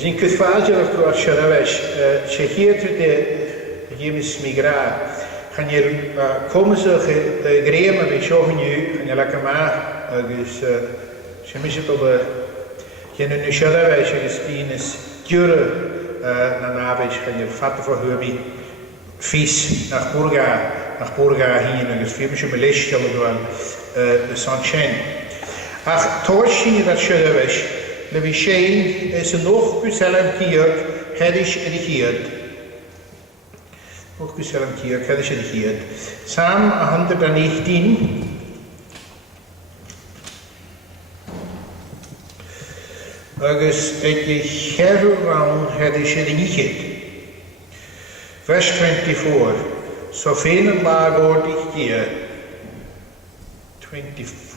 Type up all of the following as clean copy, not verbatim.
As in cyffaldir o'r gwrdd siarafes, se hir de gymis migra, chan i'r comisach greim a fi sio hynny, chan i'r lag yma, agos se mysig o fy hyn yn y siarafes agos dynus gyr na nafes, chan i'r ffataf o hymi ffys nach bwrga hyn, agos fi mysig o melestiol o gwan y son chen. Ach, toes sy'n i'r siarafes, le fi sein is een nog kuselam kier hedish edihiert. Nog kuselam kier hedish edihiert. Sam 119. Agus eti herrown hedish edihiert. Vers 24. So velen lagoord ik hier. 24.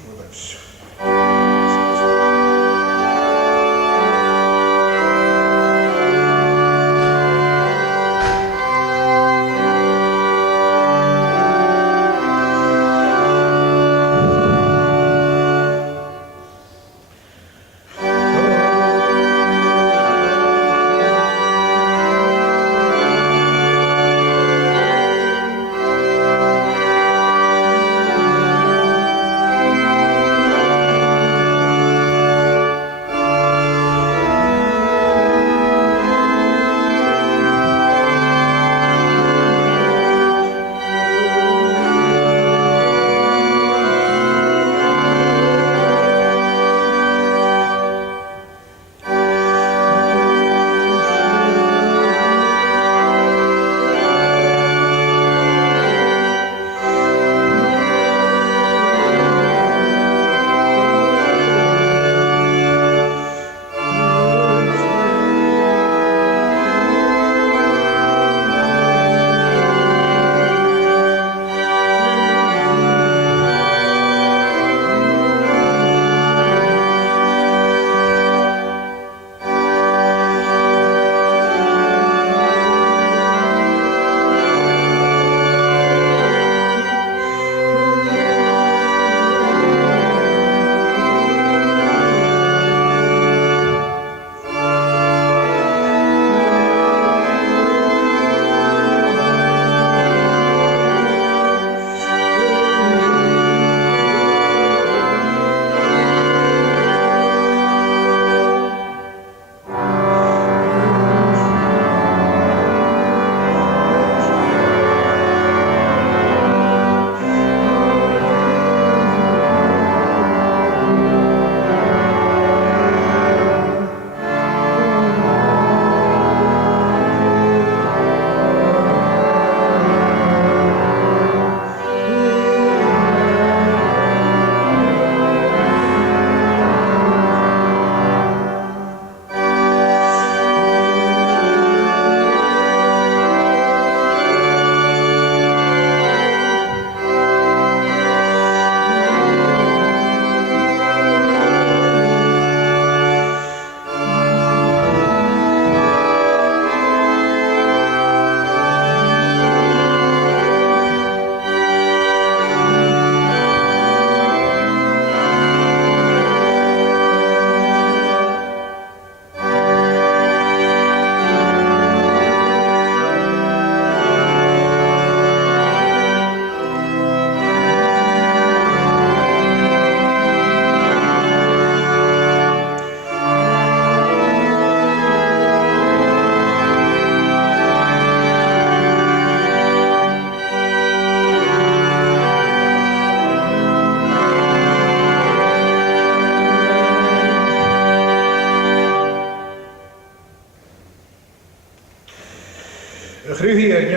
Ruhig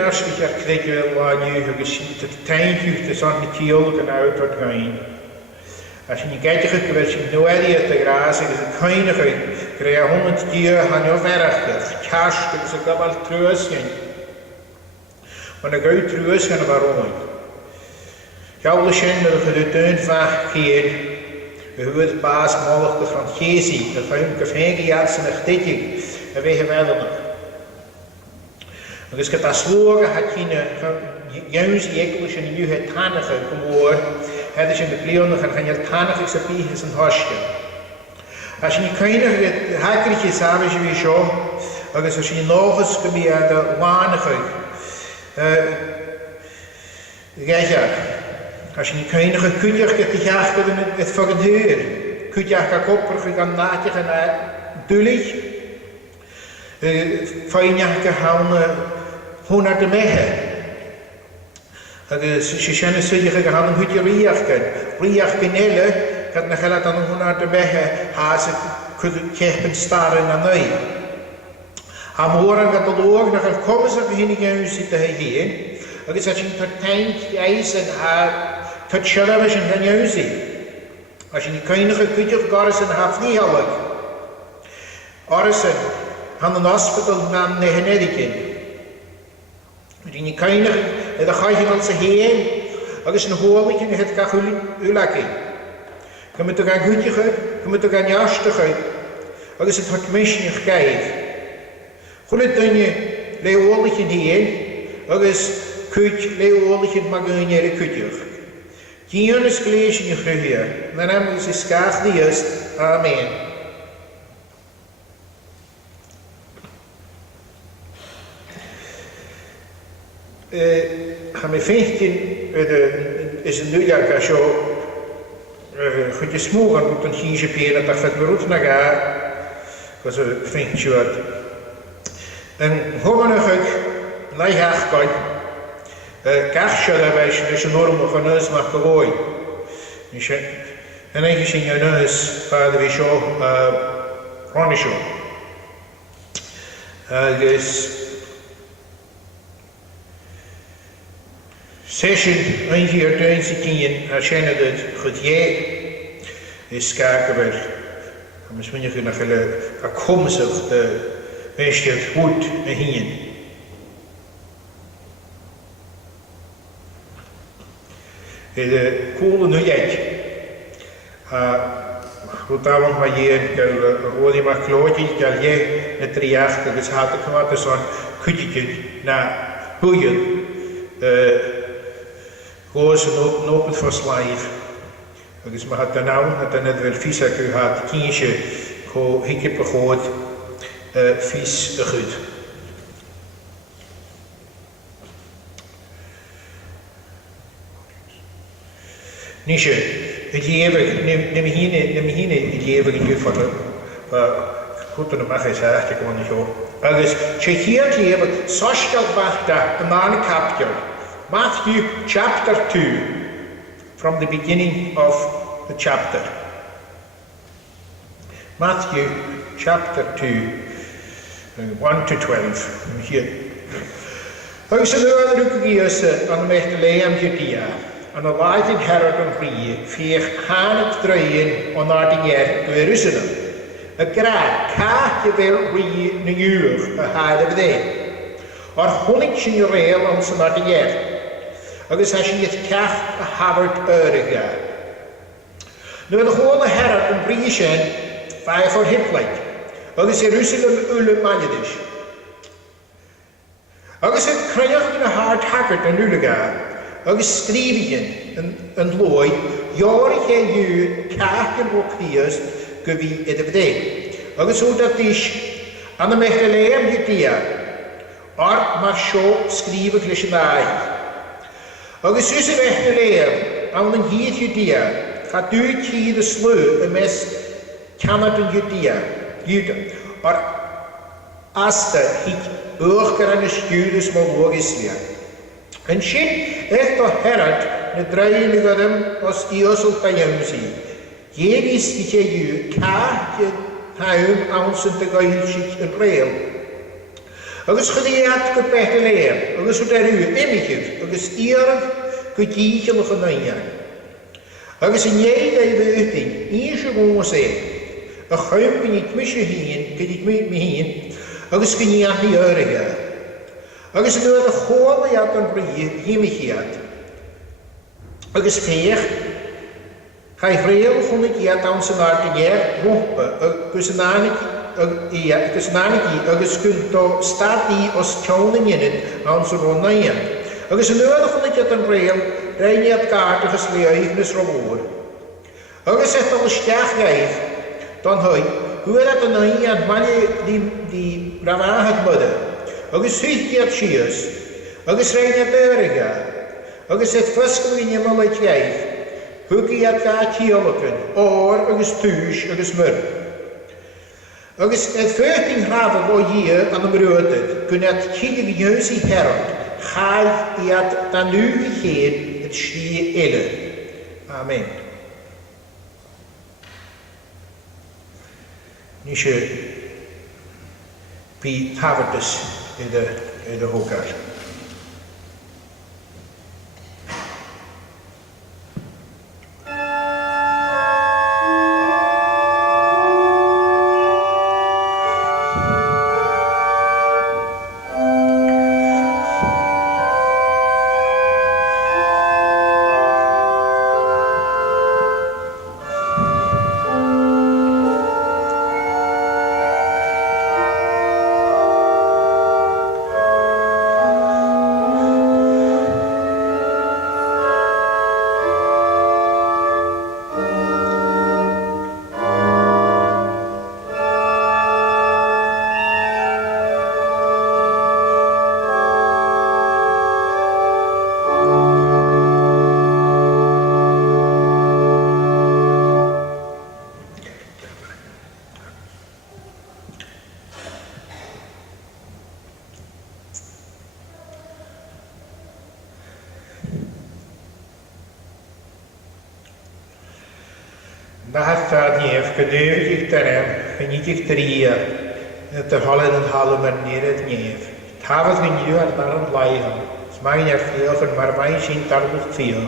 kreeg waar je gezien het tijdje is aan de kiel en uit het gaan. Als je niet kijkt, als je nu er te grazen is het weinig uit. Krijg je 100 keer aan je werk. Kast is het wel truisen. Maar dan ga je truisen waarom? Jouw leschende dat je de tuin vaak keer. We hebben het baas mogelijk de Francesi. Dat gaan we gevangen en dichtje. En we hebben nog. Dus dat sloegen had je juist ekelig en je het tanige gemoord. Het is in de kleine gaan je tanige is een pie is een hasje. As ni keine hakrige same wie scho, agus as ni nogus go mi an de lánach. Geja. As ni keine kudiach get die jacht het voor het huur. Kudiach ga kopper gaan naatje gaan dulig. Fijnjach gehauen naar de mehe. Agus si sianna suidiach gehauen hutje riach genelle, gaat nach hela dan naar de mehe haas keppen staren aan nui. Am horen gaat de oog nach een komen ze beginnen gaan zitten heen. Agus as je partijn eisen tot shalavish en ganyuzi. As je keine kudiach garsen haf nie halak. Arsen han een hospital nam nehenedikin. Die keine de gaatje van ze heen. Agus een hoorlijk en het ga ulaki. Je moet er gaan goedje, je moet er gaan jastig. Agus het hart misje gegeven. Goed dan je leeuwelijk heen. Agus kut leeuwelijk magunere kutje. Geen is gelezen je hier. Dan hebben ze schaars die is. Amen. Gaan we 15 is een nieuwjaar als je goed je smoren moet een kiesje peren dat het beroep naar gaat. Was een vriendje wat. En hoe nog ik lijhaag kan. Kachsje wijs is een norm van ons mag gewoon. En eigenlijk in je neus vader we zo chronische. Dus session eindiger duizendtien als je het goed je is kijken weer. Misschien je nog een komstig de meeste goed heen. De koele nieuwjaar. Goed avond maar je rode maar klootje dat je het triacht dat is hard gemaakt is zo'n kutje naar boeien. Goos en op het verslaaf. Dus maar had dan net wel vies gehad, kiesje, ik heb gehoord, vies goed. Nisje, het eeuwig, neem hier, het eeuwig in je vader. Goed, dan mag je zeggen, ik kan niet zo. Dus, je hier het eeuwig, zo stelt wacht daar, een andere kapje. Matthew chapter 2, from the beginning of the chapter. Matthew chapter 2, 1 to 12. Hier. Huis en de is aan de Macdonald Judea. En de leiding Herod en Rie, vier hanig draaien en naar de jaar door Jeruzalem. Een graag kaartje wil Rie een uur, een heide bedeen. Maar honderdje in Israël om ze naar de jaar. Agus as je het kaart Havard Eurega. Nu de gewone Herod en Briesjen, vijf voor Hitler. Agus Jeruzalem ulle Maledisch. Agus het krijg in de hart hakkert en ulega. Agus skrivigen en looi, jarig en ju kaart en wokhiers, gewie in de bedeen. Agus hoe dat is aan de Macdonald Judea. Art maar zo schrijven glisjenaai. Agus is er echt leer aan een hier Judea, gaat duurt hier de sleur en mes Canada Judea, Juda. Maar als de hiet oorker en de stuurders maar logisch weer. En shit, echt de Herod, de draaien hem als eersel bij hem zien. Jedis die je kaartje huim aan zijn te geïnchicht en reel. Agus gedeeld goed bij te leren, agus hoe daar u immetje, agus eerlijk goed jiegelen van een jaar. Agus in jij leven uiting, eerst gewoon zeggen, een geum kan niet misje heen, kan niet met me heen, agus kan je aan die oren gaan. Agus in de gewone jaar dan brengen, himmetje had. Agus veer, ga je vreel van het jaar dan zijn naar de jaar roepen, kussen aan het agus kunt to staat die als tjoning in het aan zijn ronaien. Agus een oorlog van het een reel, rijn je het kaarten gesleeuwen is roboor. Agus het al sterk geef, don hoi, hwyr at yna I ad mani di rafahad myda. Agus sythiad sias, agus reina beriga, agus et fysgwyn I mylait iaith, hwgi at ga tiologan, or agus tŵs agus myr. Agus et fyrting rafod o hir an ymrwydyd, gwnet chydig ywys I herod, chael I at danw I hyn et sli ele. Amen. Nisje bi taferdus I de hogar. Nahat nief gedurig ik terem, geniet ik drie, ter hallen en hallen maar neer het nief. Tafels in ju ar dar an leigen, smagin veel maar mijn zien tarbuch veel.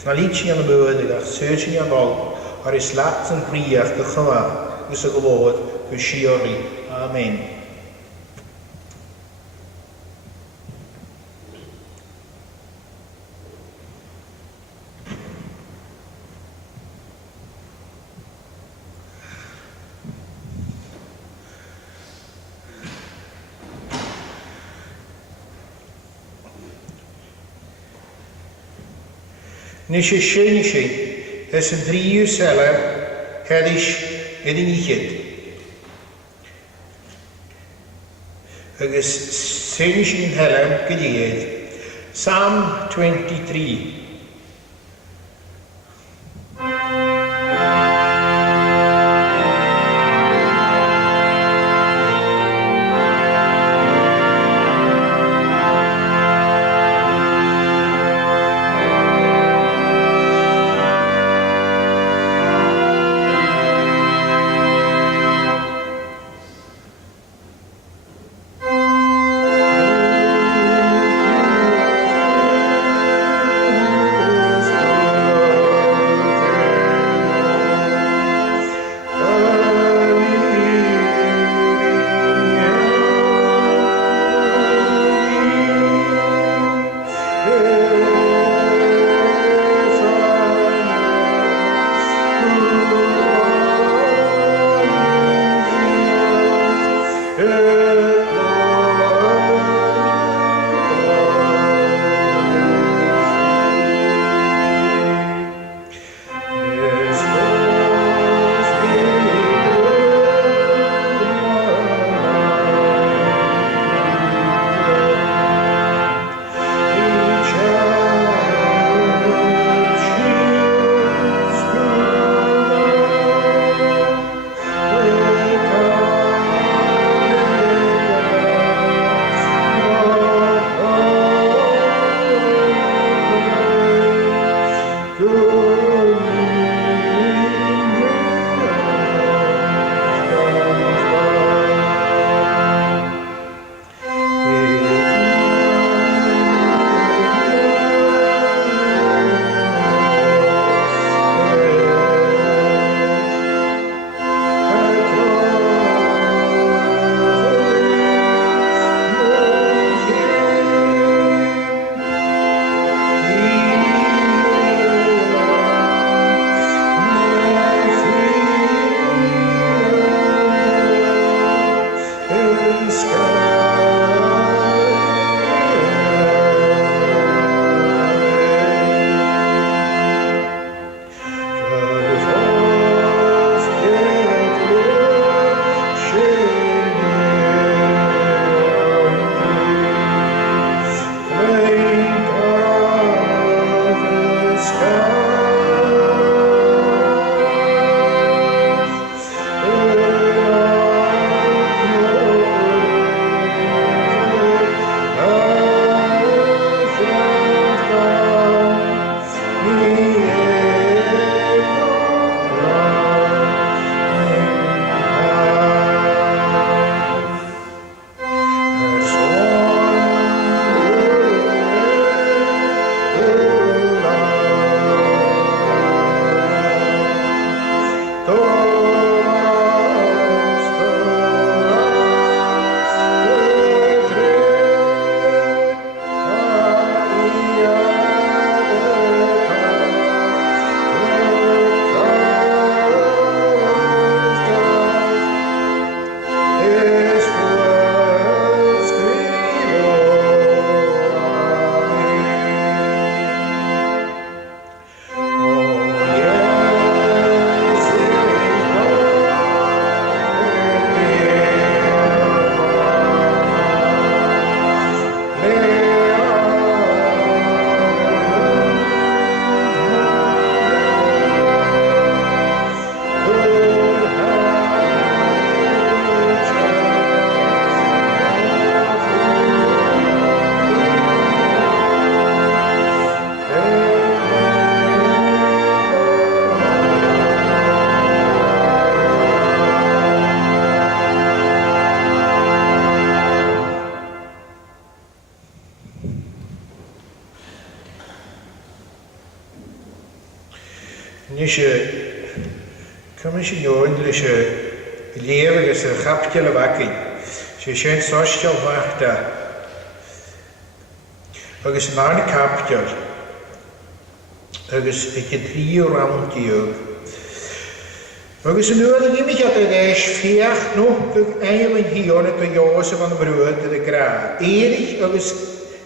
Snalitje aan de beurdig, searching aan bal, ar is laat en priach de gewa, dus de geloot, geschiori. Amen. Nis is sinche, is een 3 uur cellen, het is in de niet. Het is sinche in helm gedeeld. Psalm 23. Nis Commission leis léamh agus a chapteal a bhacaí. Sé sin sóisteal bhaachta agus nána capteal agus ag tríú rán diog. Agus yn yw'n gymig at yr eis fiach nhw gyg eilyn hion at y Iosef an y brwyd at y gra. Erich agus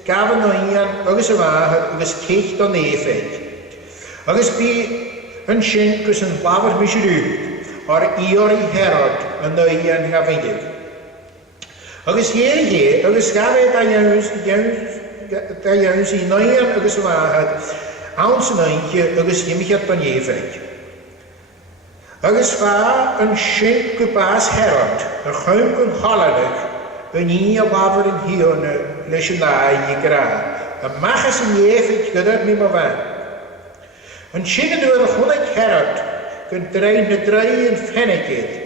gafon o ian agus y fahad agus ceicht o nefyd. Agus bu yn sy'n gys yn lafar mis rwyd o'r ior i herod yn o ian hafidig. Agus hie agus gafod da iawn sy'n noian agus y fahad awns yn oincio agus gymig at o nefyd. Agus fa yn sy'n gwybas herod, y chym gwyn holanig yn un o lafar yn hion leis y lai i gra. Y machas yn iefyd gyda'r mi mo fan. Yn sy'n yn yw'r chwnig herod gyn drein y drei yn ffenegyd.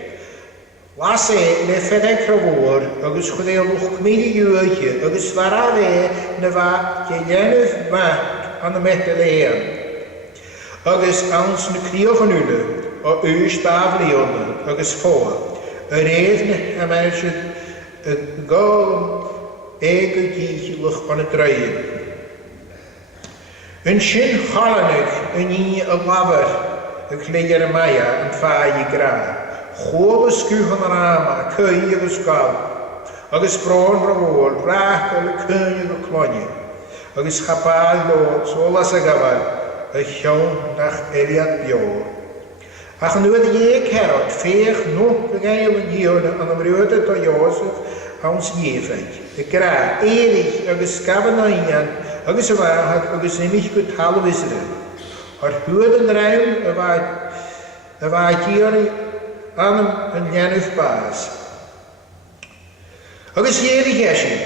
Las le ffedeg rhywor agus chwydde o lwch cmini ywyddi agus fara le na fa gelennydd mat an y medal ean. Agus ans na crioch yn ywle. O ys daflion agus fór. Yr eithne am eisiau y gol eg o díchilwch on y drein. Yn sy'n holanig yn un y lafar y cleir y maia yn ffai i gra. Chôl y sgwch yn yr ama, cwy agus gal. Agus bron rhywol, brach y cyn y cloni. Agus chapal lo, solas y gafal, y llawn nach eriad bior. Ach yn ywyd ie cerod, ffeich nhw y gael yn hiwn an y mrwyd o Iosef awns iefyd. Y gra, Erich agus gafon o ian, agus y fahad agus ymich gwyd talw Israel. O'r hwyd yn rawn y fa dior an yn llenwyd bas. Agus Erich eisiau,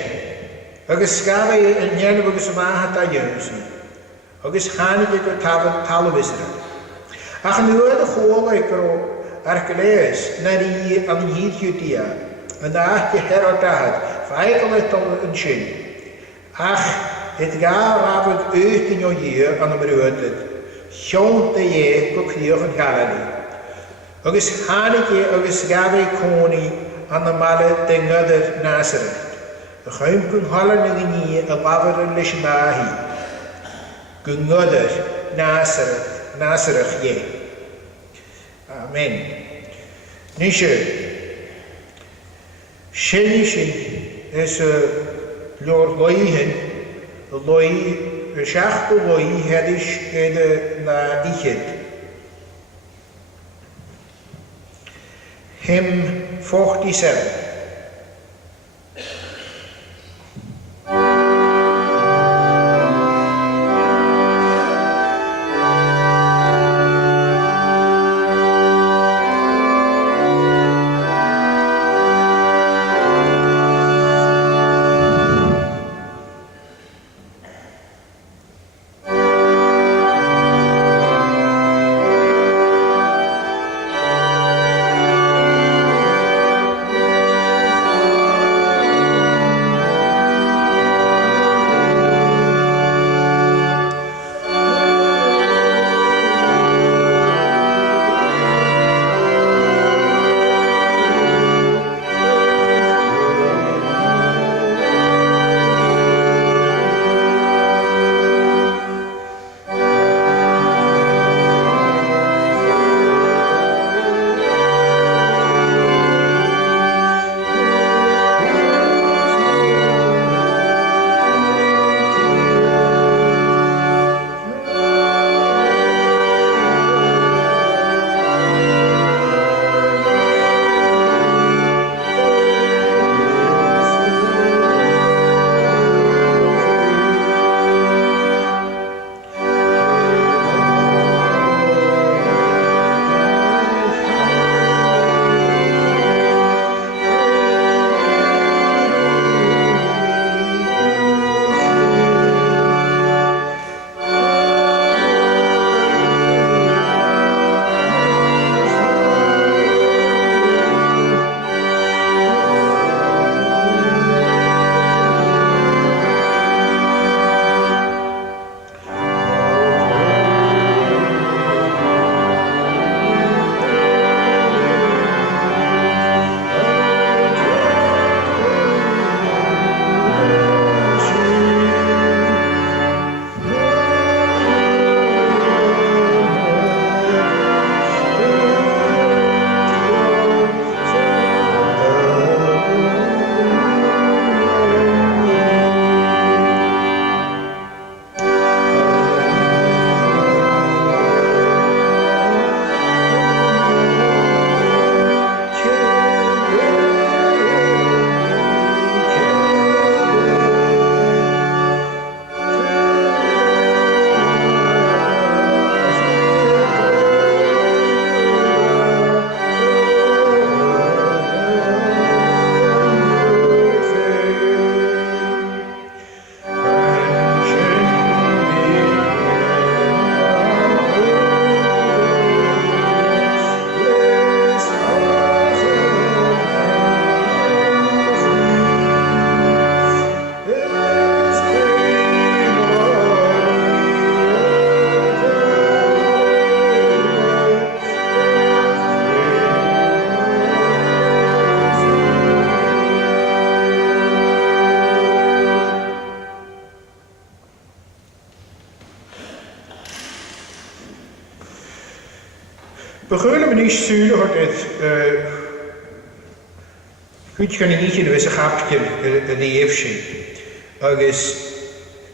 agus gafon yn llenw agus y fahad a yw'n agus hanig y talw Israel. Ach yn ywyd y chôl o'i gro ar gles na'r i am hyd Judea, yn ach i herod dad, faigol edol yn sy'n. Ach, et ga rafod wyth yn o hir an y brwydyd, llawn dy go crioch yn Galani. Agus hanig agus gafau coni an y male dyngodd Nazareth. Y chym gyngholan yng ni y lafar yn leis mahi. Gynghodd Nazareth ie. Amen. Nisje, sy'n is lor loihen, loi, y siach o loi hedys gyda na ichyd. Hymn 47. Begonnen we niet sturen wordt het goed kan niet in deze grapje leefje. Agus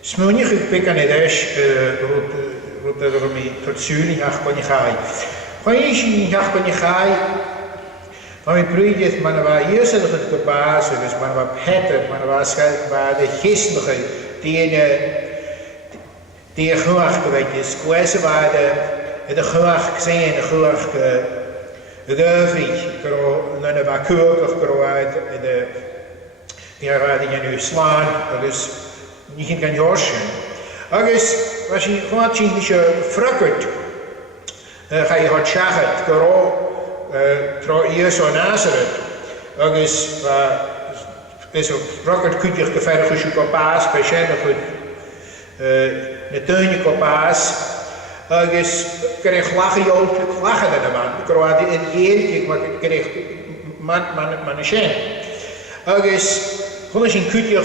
smunig ik pik aan het is rot er mee tot zuur ach kon je gaan. Kan je zien ach kon je gaan. Maar we probeert man waar eerst het gebaas dus man wat petter man was waar de geestige die graag weet is kwese waar de graag zijn de graag Rövig, när var kurkig groad, jag hade nu slan, agus niet kan jorschen. Agus was je gewoon niet frukkert, ga je hard zeggen, gro tro eerst zo Nazareth. Agus is ook frukkert kun je gevaarlijk als je kopaas, speciaal goed, met tuinje kopaas. Agus kreeg lachen jood lachen dan man. Ik had in jeeltje maar kreeg man schijn. Agus gewoon eens een kutje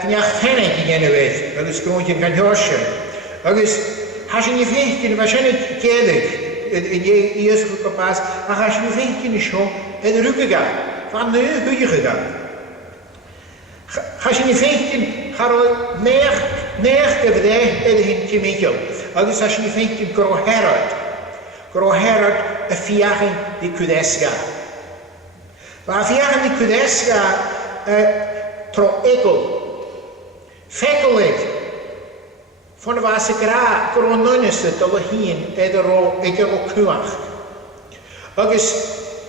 knacht hennen die weet. Agus kroontje kan hoorschen. Agus als je niet vecht waarschijnlijk kedig in je eerste kompas, dan als je niet vecht in de show en de ruggen gaan. Van nu kun je gegaan. Als je niet vecht ga er neer over daar en de hintje Michel. Agus als je niet vecht in Gro Herod een viagen die Kudesga. Maar viagen die Kudesga tro ekel. Fekelig. Van de wasse gra, Gro nonneste te heen en de ro kuach. Agus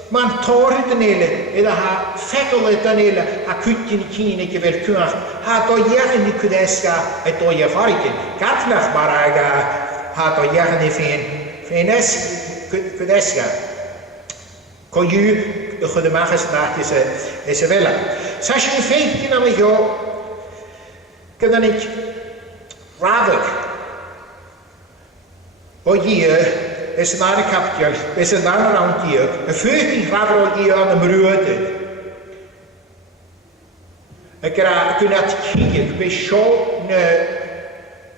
man torret den hele, eller ha fekkelet den hele, ha kutten i kine ikke vel kuach, ha to jern i kudeska, et to je fariken, katnach baraga, ha to jern i fenes kudeska. Ko ju, de goede magisnacht is vella. Sas je feintje na me jo, kan dan ik ravig. O hier, is naar de kapje, is een naar rond hier, een 14 graden hier aan de brood. Ik kun het kijken, ik ben zo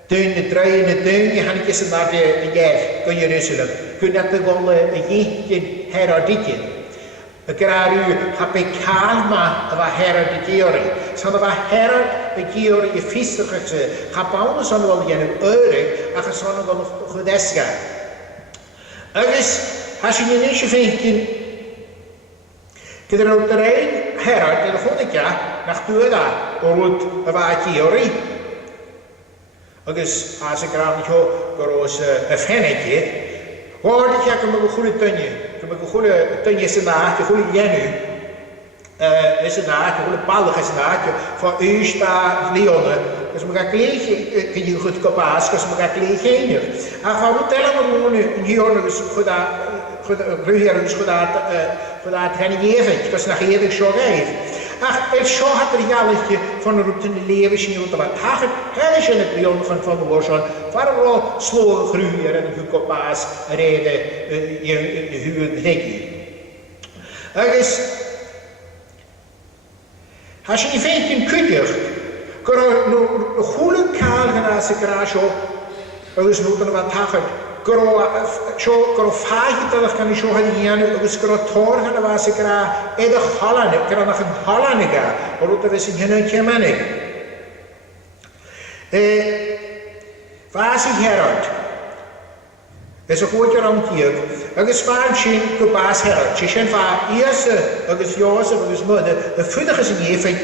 de draaien de duin, je gaat niet eens naar de jef, kun je Jeruzalem, kun het wel een jeetje heroditje. Ik heb ik kalma wat heroditjeren, zodat wat heroditjeren je vistige ze, heb anders dan wel je een eure, en zodat wel goed is gaan. Agus, als je niet je vindt, kun je op de rij herald en de volgende jaar naar Tueda, rond een waardje. Agus, als ik er niet groot een fennetje, hoor ik ja, een goede tuinje. Ik heb een goede tuinje vandaag, een goede jenu. Is vandaag, een goede pallig is vandaag, van Usta, Leone. Dus we gaan kleedje, kun je goed kopaas, dus we gaan kleedje heen. En van hoe tellen we gewoon hier dus goed aan, goed aan het geven, dus naar eerder zo geef. Ach, het zo had er jalletje van de route in de leven, je moet er wat hagen, hij is in het Leone van de Worson, waarom wel slogen groeien en een kopaas reden, je huur dekje. Dus, als je niet vindt in kutjer, kan je een goede kaal gaan als ik raar zo, dus moeten we wat hagen. Kan je vaagje dat kan je zo gaan hier, dus kan je toor gaan als ik raar, en de Hollande, kan je nog een Hollande gaan, want dat is een genootje mannen. Waar is ik Herod? Dat is een goed rond hier. Ik is van zijn gebaas Herod. Ze zijn van eerste, ik is Jozef, ik is moeder. Een voedige is een even,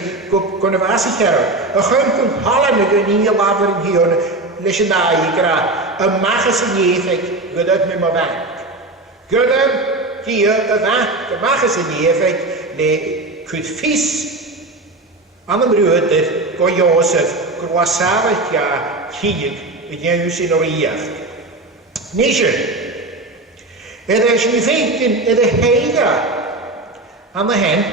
kon was ik Herod. Een gewoon kon Hollande gaan hier laten hier. Lesje na je graag. Een mag is een even, gaat uit met mijn wang. Gaat hem hier een wang. Een mag is een even, nee, kunt vis. Aan de broeder, kon Jozef, kon samen ja, hier, met Jezus in de rier. Nisje. En als je vindt in de hele aan de hen,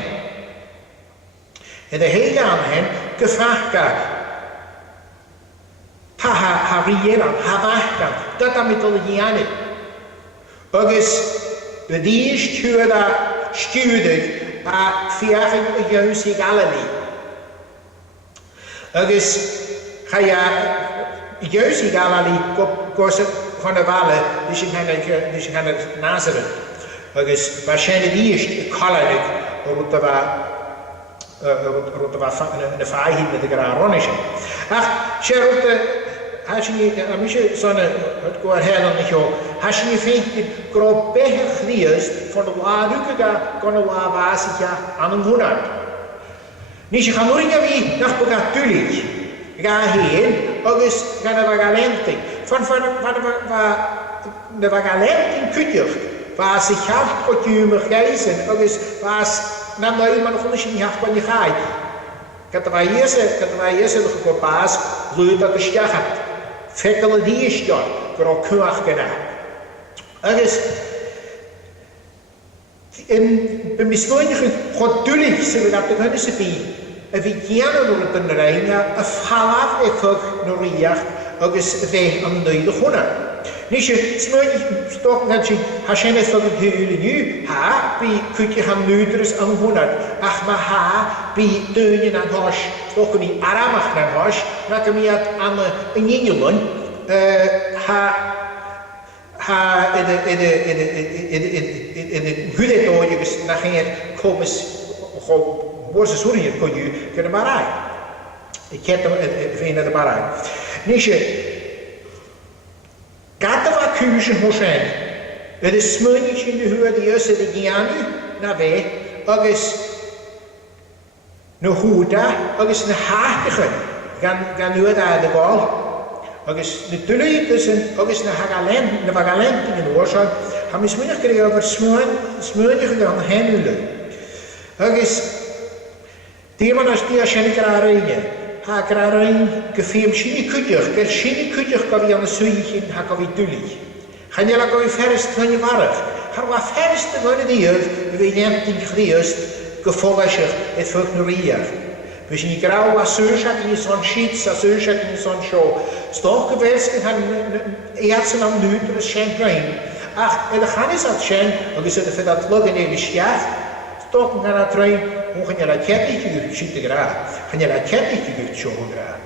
en de hele aan hen, gevraagd ha rieran, ha wachtan, dat dan met alle jaren. Agus, de dienst stuurde a viagen Jezus in Galilee. Agus, ga ja, Jezus in Galilee, chuna bhalla is gan Nazareth agus ba sé na díist Caillig rút a na fáhíd na gur aróise. Ach sé rút a mi sé sanna go hean na cheo, ha sin féint gro bethe chríast for na láúca gan na lábhásaice an an húnard. Ní sé chanúing a bhí nach bugad dúlig ga héin agus gan na bhagalenti. Fan na bhagalenti cúteach bá sa cheart go dúmach geisan agus bás na naí man chuna sin heach ban chaid. Gad a bhaíasa go bás lúd agus steachat. Fecal a díisteach gur cuach gana. Agus be misnoinige chod dúlig sa bhí gab a sa bí a bhí géanana rúd an réine a fallaf chug nó riach agus bheith an nuid a chuna. Ní sé snoinnig stoch na sin ha séna fog an thuúla nniu ha bí cúte an núdras an húnard ach ma ha bí dúin an háis stoch go ní aramach na háis na go míad an iníúlan ha in húdédóid agus na chéad comas bors a súriad coú gur a baráid. I cét féin a baráid. Ní sé Gada bha cúis an hósein, is smúnig sin na huad íos a ghianú na bheith agus na húda agus na háiticha gan nuad a gáil agus na dúlaid agus na bhagalenti an ósáid ha mis muineach gur éobar smúnig an henúla. Agus díman as dí a sinna gur a réine. Ha gur a rain go féim sinna cúteach, gur sinna cúteach go bhí an na súichin ha go bhí dúlaigh. Channeala go bhí ferist na bharach. Har bha ferist a gona díomh a bhí nemtin chríost go fólaisiach fug na riach. Bhí sin grá a súrseach in son sheets a súrseach in son seo. Stoch go bhés go han éadsan am núd ar a sin grain. Ach, a chanis at sin agus a fed at log in éidir stiach, stoch gan a train channeala cetig gur síte gra, channeala cetig gur seo gra.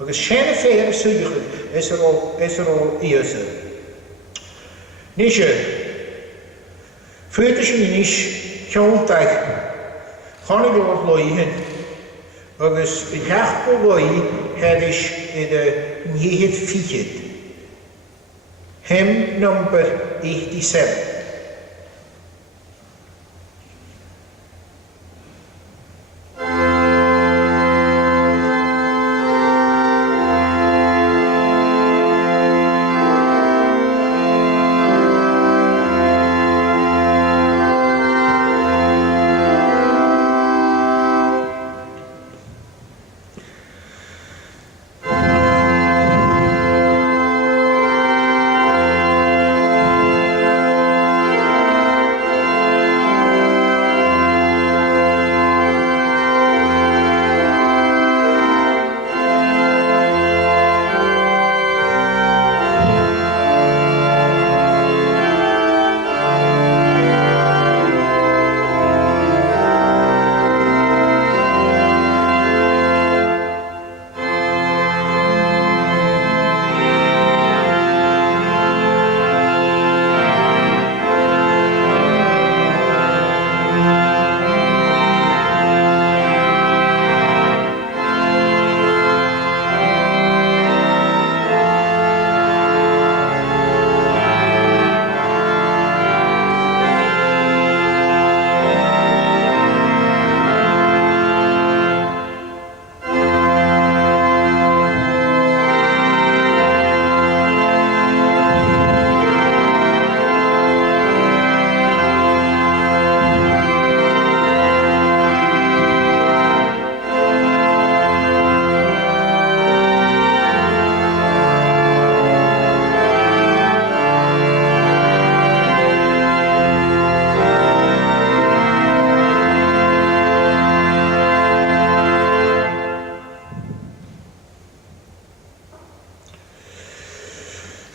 Agus séna féir súigeach is ar ó íosa. Ní sé, fuirte sin níos ceontaich chanig go loihin agus I cheach go loi headis I de níhid fichid. Hymn number 87.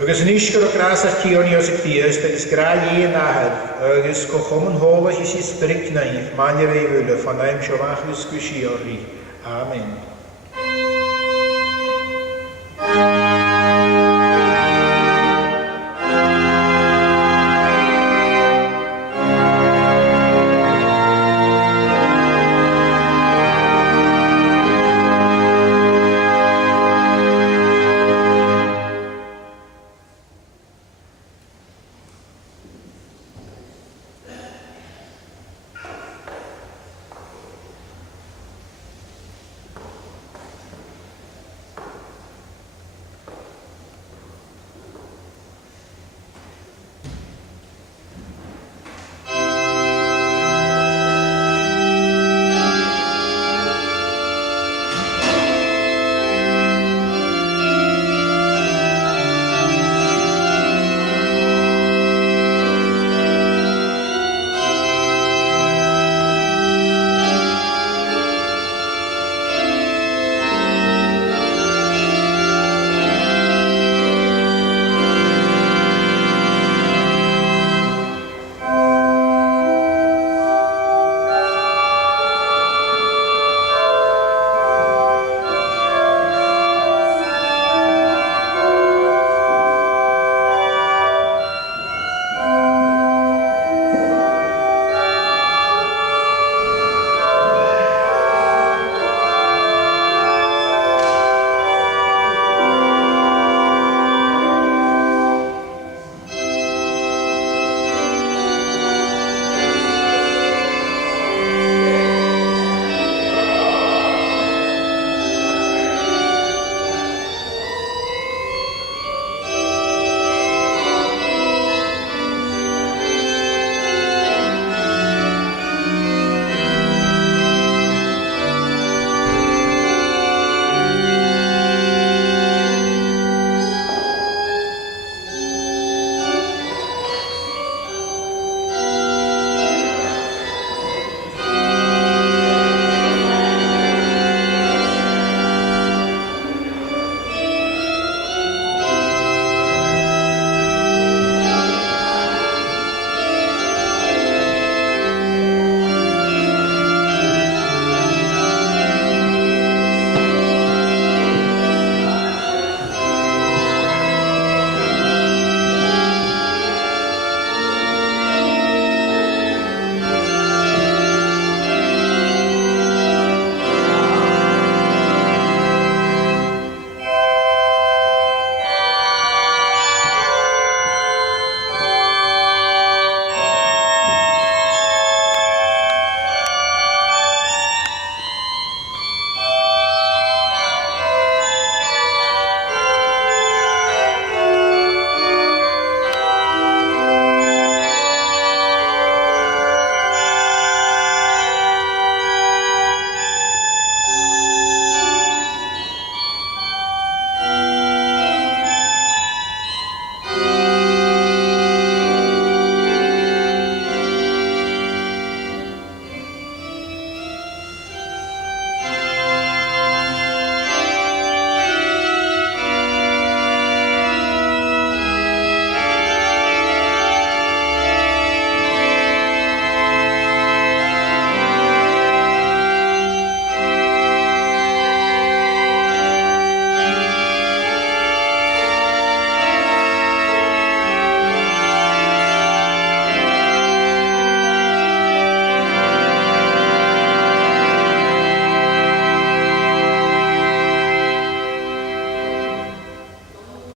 Agus an isgur a grás ar tíorní os a clíos, agus gra líon ahad, agus go chuman hóla is is spirit naif, máine réhúla, fan aim seomachlis go síorí. Amen.